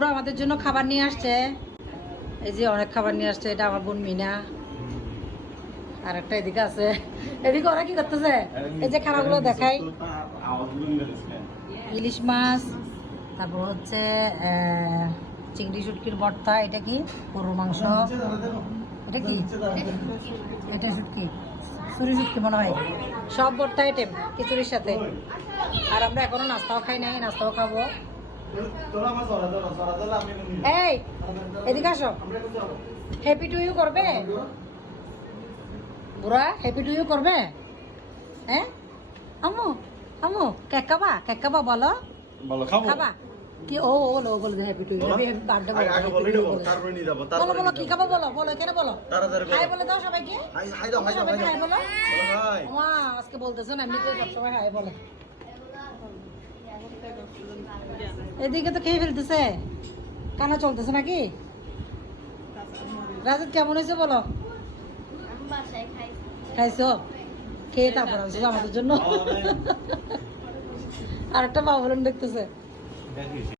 বুড়ো আমাদের জন্য খাবার নিয়ে আসছে। এই যে অনেক খাবার নিয়ে আসছে। এটা আমার বোন মিনা। আর একটা এদিকে আছে। এদিকে ওরা কি করতেছে? এই যে খানাগুলো দেখাই। ইলিশ মাছ, তারপর হচ্ছে চিংড়ি শুটকির ভর্তা। এটা কি? গরুর মাংস। এটা কি? এটা শুটকি, চুরি শুটকি মনে হয়। সব ভর্তা আইটেম খিচুড়ির সাথে। আর আমরা এখনো নাস্তাও খাই নাই, নাস্তাও খাবো। এই এদিকে আসো। হ্যাপি টু ইউ করবে বুড়া? হ্যাপি টু ইউ করবে? হ্যাঁ আম্মু, আম্মু কেক খাবা? কেক খাবা? বলো খাবা কি? ও বলো বলো happy to you, happy birthday বলো। বলো কি খাবা? বলো বলো, এখানে বলো। হাই বলে দাও সবাইকে। সবাইকে হাই বলো। মা আজকে বলতেছো না, এমনিতে সবসময় হাই বলে। এদিকে তো খেয়ে ফেলতেছে, কানা চলতেছে নাকি? রাজত কেমন হয়েছে বলো? খাইছো? খেয়ে তারপর আসছো আমাদের জন্য। আর একটা বাবুলন দেখতেছে।